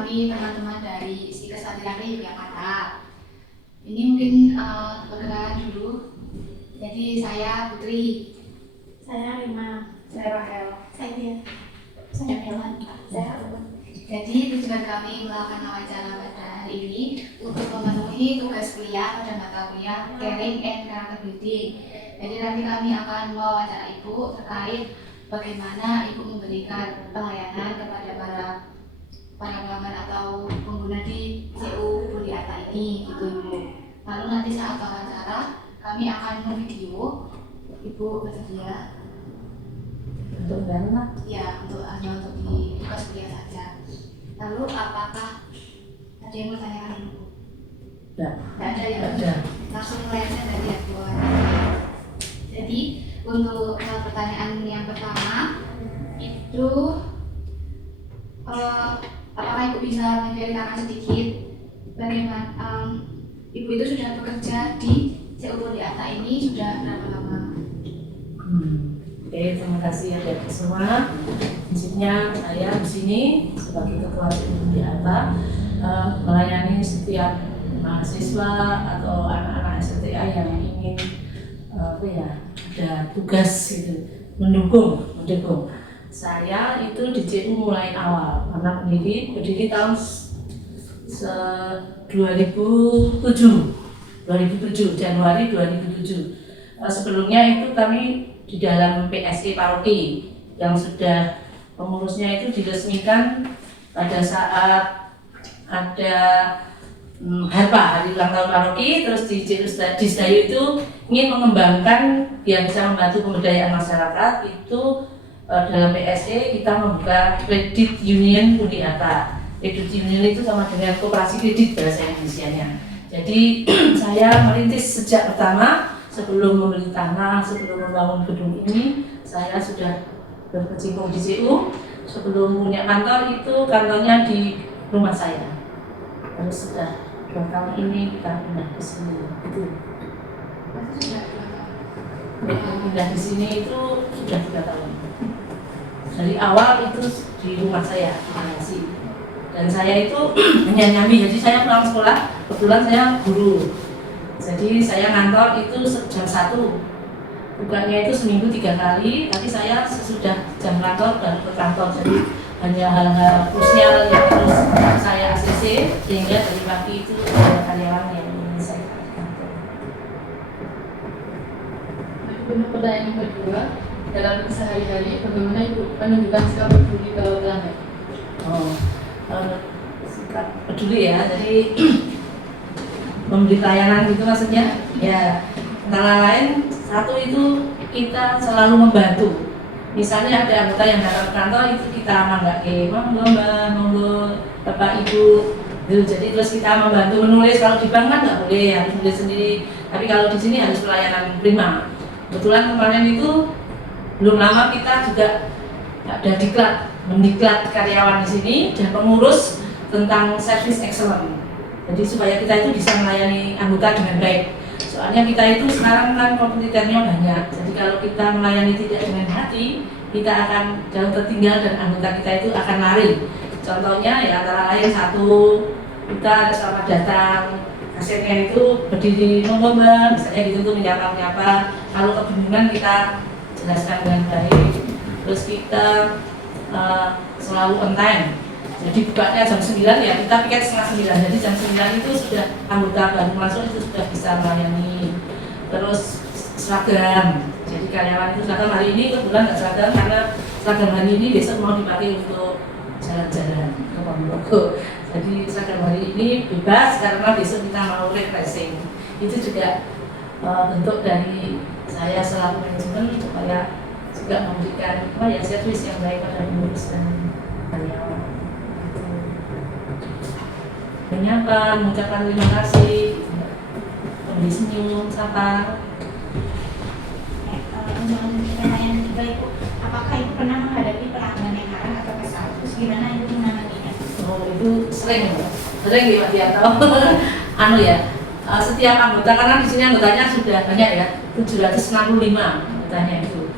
kami teman-teman dari Psikes Laki-Laki Yogyakarta. Ini mungkin perkenalan dulu. Jadi saya Putri. Saya Rima. Saya Rahel. Saya Dia. Saya Melan. Saya Alun. Jadi tujuan kami melakukan wawancara pada hari ini untuk memenuhi tugas kuliah pada mata kuliah Caring and Character Building. Jadi nanti kami akan mewawancara Ibu terkait bagaimana Ibu memberikan pelayanan kepada para pelanggan atau pengguna di CU Budi Atta ini, gitu Ibu. Lalu nanti saat wawancara kami akan memvideo. Ibu bersedia? Untuk mana? Ya, hanya untuk di tugas kuliah saja. Lalu apakah ada yang mau tanyakan Ibu? Tidak. Tidak ada ya? Ada. Langsung meleset dari aku. Jadi untuk pertanyaan yang pertama itu apakah Ibu bisa menceritakan sedikit bagaimana Ibu itu sudah bekerja di CU Budi Atta ini sudah berapa lama? Oke, terima kasih adik semua. Prinsipnya saya di sini sebagai ketua CU Budi Atta melayani setiap mahasiswa atau anak-anak SLTA yang ingin ada tugas gitu, mendukung. Saya itu di CU mulai awal karena berdiri tahun 2007 Januari 2007. Sebelumnya itu kami di dalam PSE Paroki yang sudah pengurusnya itu diresmikan pada saat ada hari ulang tahun paroki, terus di Sedayu itu ingin mengembangkan yang bisa membantu pemberdayaan masyarakat itu dalam PSE kita membuka Kredit Union Budi Atta. Kredit Union itu sama dengan koperasi kredit bahasa Indonesianya. Jadi saya merintis sejak pertama sebelum membeli tanah, sebelum membangun gedung ini, saya sudah berkecimpung di CU. Sebelum punya kantor itu kantornya di rumah saya. Terus sudah 2 tahun ini kita pindah ke sini. Itu. Pindah di sini itu sudah 3 tahun. Dari awal itu di rumah saya di Bekasi. Dan saya itu nyami, jadi saya pulang sekolah, kebetulan saya guru. Jadi saya ngantor itu jam 1. Bukanya itu seminggu 3 kali, tapi saya sesudah jam kantor baru ke kantor. Jadi hanya hal-hal krusial yang harus saya ACC, sehingga dari pagi itu ada karyawan yang ingin saya kantor. Pertanyaan yang kedua, dalam sehari-hari bagaimana Ibu menunjukkan sikap peduli ke pelanggan? Sikap peduli ya, jadi memberi layanan gitu maksudnya. Ya, antara lain satu itu kita selalu membantu. Misalnya ada anggota yang datang ke kantor itu kita manggake, monggo Mbak, monggo Bapak Ibu. Jadi terus kita membantu menulis. Kalau di bank kan nggak boleh, harus menulis sendiri. Tapi kalau di sini harus pelayanan prima. Kebetulan kemarin itu belum lama kita juga ada mendiklat karyawan di sini dan pengurus tentang service excellence. Jadi supaya kita itu bisa melayani anggota dengan baik. Soalnya kita itu sekarang kan kompetitornya banyak. Jadi kalau kita melayani tidak dengan hati, kita akan jauh tertinggal dan anggota kita itu akan lari. Contohnya ya antara lain satu, kita selamat datang, pasiennya itu berdiri monggo Mbak, misalnya gitu tuh menyapa. Kalau kebingungan kita jelaskan dengan baik. Terus kita selalu on time. Jadi bukanya jam 9 ya, kita piket setengah 9. Jadi jam 9 itu sudah anggota baru masuk itu sudah bisa melayani. Terus seragam. Jadi karyawan itu seragam hari ini kebetulan nggak seragam karena seragam hari ini besok mau dipakai untuk jalan-jalan ke Ponorogo. Jadi seragam hari ini bebas karena besok kita mau refreshing. Itu juga bentuk dari saya selaku manajemen supaya juga memberikan servis yang baik pada pengurus dan karyawan. Menyapa, mengucapkan terima kasih, memberi senyum, sapa. Pertanyaan kedua Ibu, apakah Ibu pernah menghadapi pelanggan yang marah atau kesal? Terus gimana Ibu menanganinya? Itu sering ya Pak Dianto. Setiap anggota, karena di sini anggotanya sudah banyak ya, 765 anggotanya itu.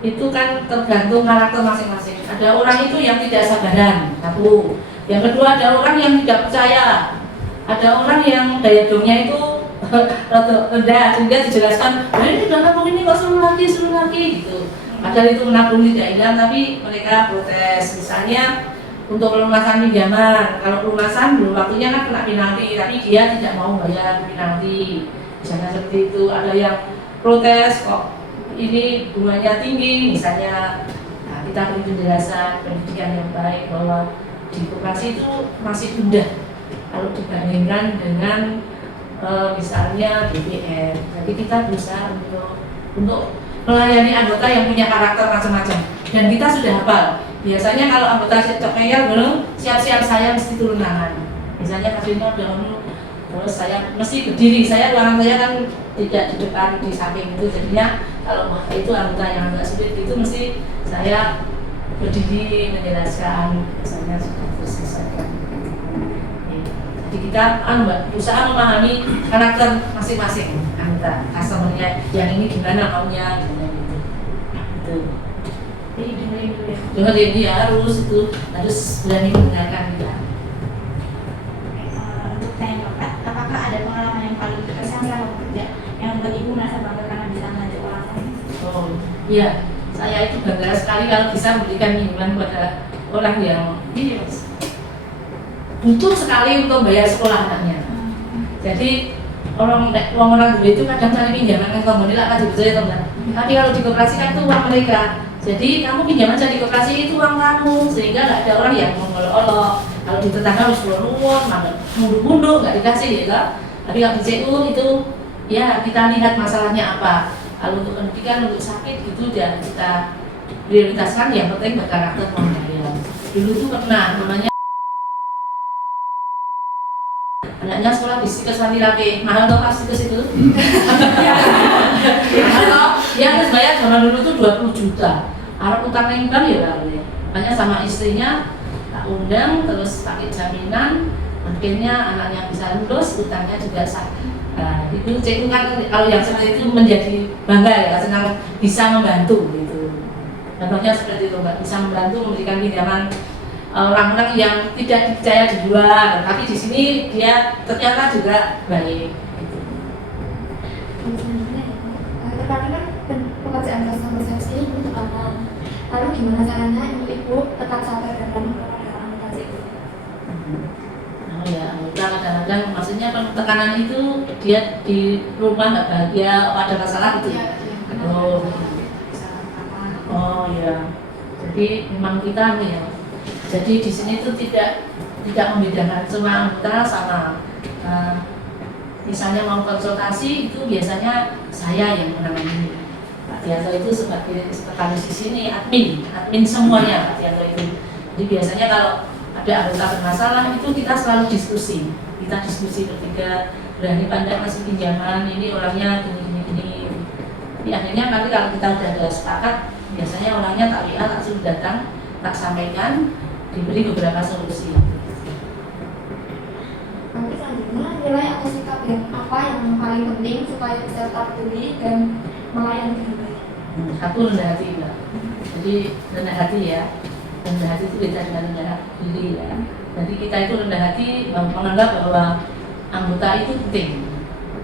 Itu kan tergantung karakter masing-masing. Ada orang itu yang tidak sabaran, satu. Yang kedua, ada orang yang tidak percaya, ada orang yang daya dongnya itu rendah, sehingga dijelaskan, ini sudah nabung ini kok suruh lagi gitu. Padahal itu menabung tidak hilang, tapi mereka protes. Misalnya untuk pelunasan pinjaman, kalau pelunasan belum waktunya kan kena penalti, tapi dia tidak mau bayar penalti. Misalnya seperti itu. Ada yang protes kok ini bunganya tinggi, misalnya. Nah, kita beri penjelasan pendidikan yang baik bahwa di koperasi itu masih rendah kalau dibandingkan dengan misalnya BPR. Jadi kita berusaha untuk melayani anggota yang punya karakter macam-macam, dan kita sudah hafal. Biasanya kalau anggota cekeyel belum siap-siap saya mesti turun tangan. Misalnya kasusnya udah terus saya mesti berdiri. Saya ruangan saya kan tidak di depan, di samping itu, jadinya kalau itu anggota yang agak sulit itu mesti saya berdiri menjelaskan, misalnya sudah diselesaikan. Jadi kita berusaha memahami karakter masing-masing anggota, customer-nya yang ini gimana maunya, gimana gitu. Jadi dengerin dulu ya. Dengerin dia harus berani mendengarkan kita. Untuk tanya Bapak, apakah ada pengalaman yang paling berkesan selama bekerja yang membuat Ibu merasa bangga karena bisa mengajak orang lain? Oh iya, saya itu bangga sekali kalau bisa memberikan minuman kepada orang yang ini mas, butuh sekali untuk bayar sekolah anaknya. Jadi orang duit itu kadang cari pinjaman kan kamu tidak akan dipercaya teman. Tapi kalau dikoperasikan itu uang mereka. Jadi kamu pinjaman jadi koperasi itu uang kamu, sehingga nggak ada orang yang mengolok-olok. Kalau di tetangga harus keluar, mundur-mundur nggak dikasih ya kan. Tapi kalau di CU itu ya kita lihat masalahnya apa. Kalau untuk pendidikan, untuk sakit gitu ya kita prioritaskan yang penting berkarakter membayar. Dulu tuh pernah namanya anaknya sekolah di Stikes Wantirake, mahal toh pas Stikes itu? Mahal toh? Dia harus bayar zaman dulu tuh 20 juta. Arab utang yang bank ya kali. Makanya sama istrinya tak undang, terus pakai jaminan, akhirnya anaknya bisa lulus, utangnya juga sah. Nah, itu CU kan kalau yang seperti itu menjadi bangga ya, senang bisa membantu gitu. Contohnya seperti itu Mbak, bisa membantu memberikan pinjaman orang-orang yang tidak dipercaya di luar, tapi di sini dia ternyata juga baik. Terkadang kan pekerjaan customer service ini butuh tekanan. Lalu gimana caranya ibu tetap sabar dan ramah kepada anggota CU? Oh ya, anggota kadang-kadang maksudnya tekanan itu dia di rumah nggak bahagia, ada masalah gitu. Oh ya, jadi memang kita nih ya. Jadi di sini itu tidak membedakan semua anggota sama. Misalnya mau konsultasi itu biasanya saya yang menangani. Pak Tianto itu sebagai sekretaris di sini admin semuanya Pak Tianto itu. Jadi biasanya kalau ada anggota bermasalah itu kita selalu diskusi. Kita diskusi bertiga, berani pandang masih pinjaman ini orangnya gini. Di akhirnya nanti kalau kita udah ada sepakat, biasanya orangnya tak WA, tak suruh datang, tak sampaikan, diberi beberapa solusi. Nanti selanjutnya nilai atau sikap yang apa yang paling penting supaya bisa tetap peduli dan melayani dengan baik? Satu, rendah hati Mbak. Jadi rendah hati ya. Rendah hati itu beda dengan rendah diri ya. Jadi kita itu rendah hati menganggap bahwa anggota itu penting.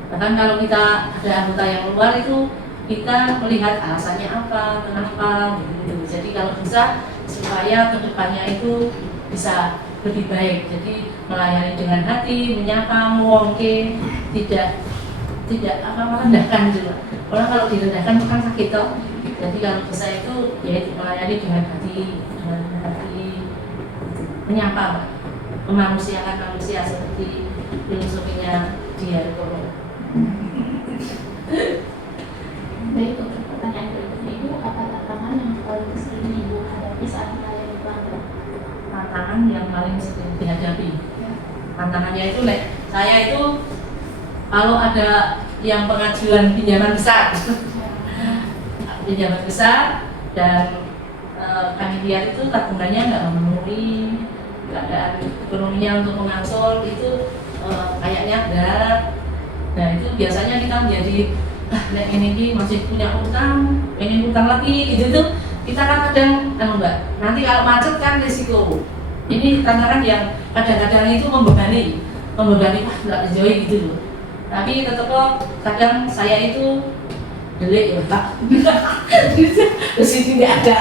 Bahkan kalau kita ada anggota yang luar itu kita melihat alasannya apa, kenapa gitu. Jadi kalau bisa supaya kedepannya itu bisa lebih baik. Jadi melayani dengan hati, menyapa, mewongke, tidak merendahkan juga. Orang kalau direndahkan bukan sakit toh. Jadi kalau bisa itu ya melayani dengan hati, menyapa, memanusiakan manusia seperti filosofinya dia itu. Baik, untuk pertanyaan berikutnya Ibu, apa tantangan yang paling sering Ibu hadapi saat melayani pelanggan? Tantangan yang paling sering dihadapi. Tantangannya itu saya itu kalau ada yang pengajuan pinjaman besar dan kami lihat itu tabungannya nggak memenuhi keadaan ekonominya untuk mengangsur itu kayaknya berat. Nah itu biasanya kita menjadi ini masih punya utang, pengen utang lagi gitu tuh kita kan kadang Mbak, nanti kalau macet kan risiko. Ini tantangan yang kadang-kadang itu membebani, wah nggak enjoy gitu loh. Tapi tetap kok kadang saya itu delik ya Pak. Terus ini nggak ada.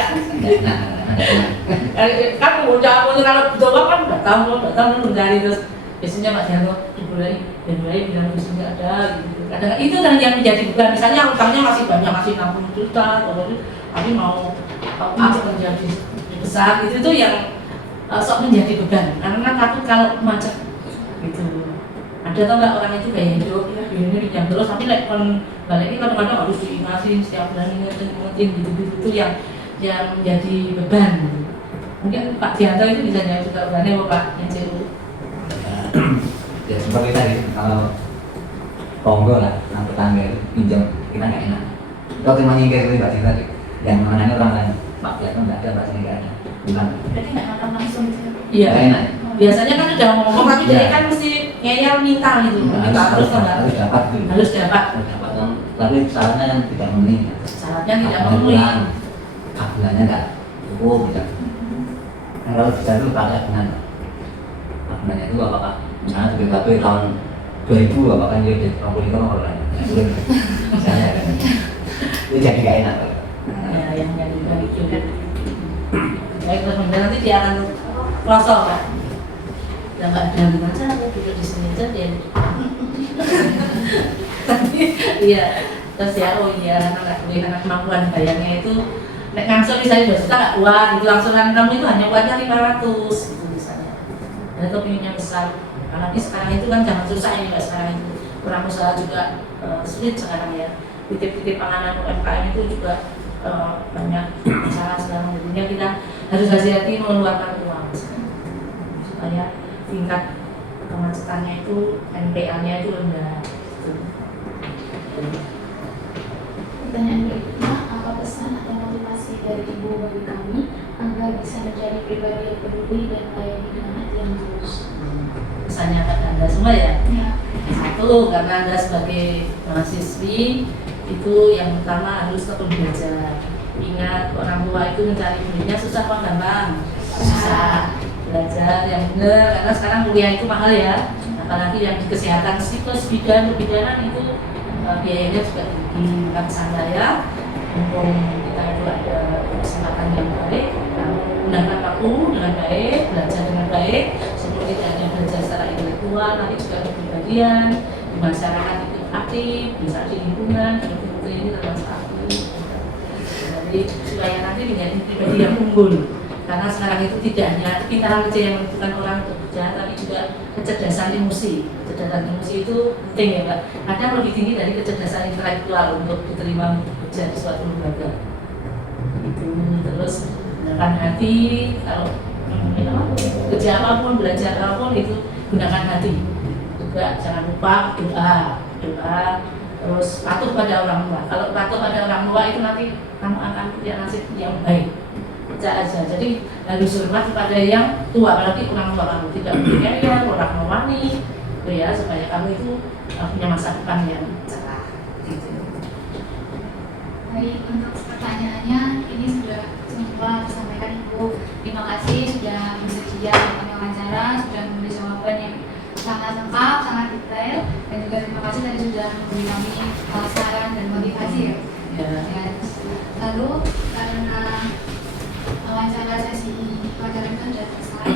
Kan udah kalau jawab kan nggak tahu dari terus biasanya Pak Jarwo dimulai bilang di sini ada gitu. Kadang itu yang menjadi beban. Misalnya utangnya masih banyak, masih 60 juta, tapi mau menjadi besar itu tuh yang sok menjadi beban. Karena takut kalau macet gitu. Ada tau nggak orang itu kayak hidup ya ini pinjam terus, tapi balik ini kadang-kadang harus diingatin setiap bulan ingetin gitu itu yang menjadi beban. Mungkin Pak Dianto itu bisa jawab juga bebannya Pak NCU. Ya seperti tadi, kalau tonggo lah, tetangga pinjam kita nggak enak. Kalau terima nyingkir itu Mbak Cinta tadi, yang mengenai orang lain, Pak Dianto nggak ada, Mbak Cinta nggak ada, bukan. Berarti nggak makan langsung gitu. Iya. Nggak enak. Biasanya kan udah ngomong tapi dia kan mesti ngeyel minta gitu, minta terus kan harus dapat gitu. harus dapat. Tapi syaratnya yang tidak memenuhi. Syaratnya tidak memenuhi. Bulannya nggak cukup gitu. Kalau bisa itu pakai dengan bulannya itu apakah? Nah, BPKB tahun 2000 apakah dia jadi komputer atau lain? Misalnya kan, itu jadi nggak enak. Ya, yang jadi dari juga. Baik teman-teman, nanti dia akan pelosok kan. Ya nggak ada di mana, aku duduk di sini aja dia. Tapi iya, terus ya oh iya karena kemampuan bayarnya itu nek langsung misalnya 2 juta nggak kuat gitu, langsung kamu itu hanya kuatnya 500 gitu misalnya. Dan itu pinginnya besar. Karena sekarang itu kan jangan susah ini Mbak, sekarang itu kurang usaha juga sulit sekarang ya. Titip-titip panganan UMKM itu juga banyak masalah sekarang. Jadinya kita harus hati-hati mengeluarkan uang supaya tingkat kemacetannya itu NPL-nya itu rendah. Pertanyaan berikutnya, apa pesan atau motivasi dari Ibu bagi kami agar bisa menjadi pribadi yang peduli dan melayani dengan hati yang tulus? Pesannya pada Anda semua ya. Ya. Satu, karena Anda sebagai mahasiswi itu yang pertama harus tetap belajar. Ingat orang tua itu mencari duitnya susah apa gampang? Susah. Belajar yang benar karena sekarang kuliah itu mahal ya. Apalagi yang di kesehatan siklus kebidanan itu biayanya juga tinggi. Maka pesan saya, mumpung kita itu ada kesempatan yang baik, gunakan waktu dengan baik, belajar dengan baik. Sebelum tidak hanya belajar secara intelektual, tapi juga kepribadian di masyarakat itu aktif, bisa di lingkungan, ini termasuk aktif. Jadi supaya nanti menjadi pribadi yang unggul. Karena sekarang itu tidak hanya pintaran saja yang menentukan orang untuk berjalan, tapi juga kecerdasan emosi. Kecerdasan emosi itu penting ya Pak. Kadang lebih tinggi dari kecerdasan intelektual untuk diterima bekerja di suatu lembaga. Itu terus gunakan hati. Kalau kerja apapun, belajar apapun itu gunakan hati. Juga jangan lupa doa. Terus patuh pada orang tua. Kalau patuh pada orang tua itu nanti kamu akan punya nasib yang baik. Aja. Jadi harus hormat kepada yang tua, apalagi orang tua kamu tidak bergaya, orang mewani, gitu ya, supaya kamu itu punya masa depan yang cerah. Gitu. Baik, untuk pertanyaannya ini sudah semua disampaikan Ibu. Terima kasih sudah bersedia untuk wawancara, sudah memberi jawaban yang sangat lengkap, sangat detail, dan juga terima kasih tadi sudah memberi kami saran dan motivasi ya. Ya. Lalu karena wawancara sesi wawancara itu sudah selesai,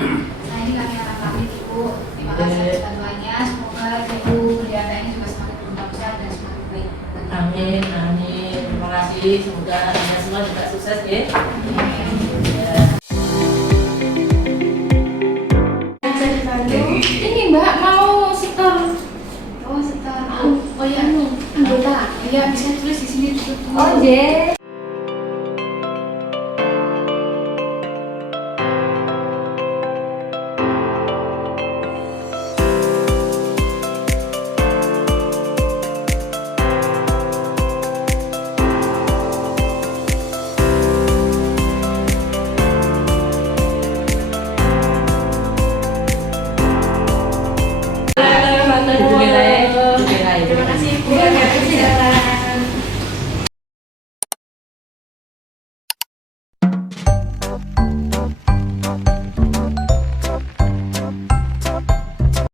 nah ini kami akan pamit Ibu. Terima kasih atas bantuannya. Semoga Ibu Diana ini juga semakin berkembang dan semakin baik. Amin. Terima kasih. Semoga Anda semua juga sukses ya. Ini Mbak mau setor. Oh setor. Oh ya anggota. Ya bisa tulis di sini. Oh, J.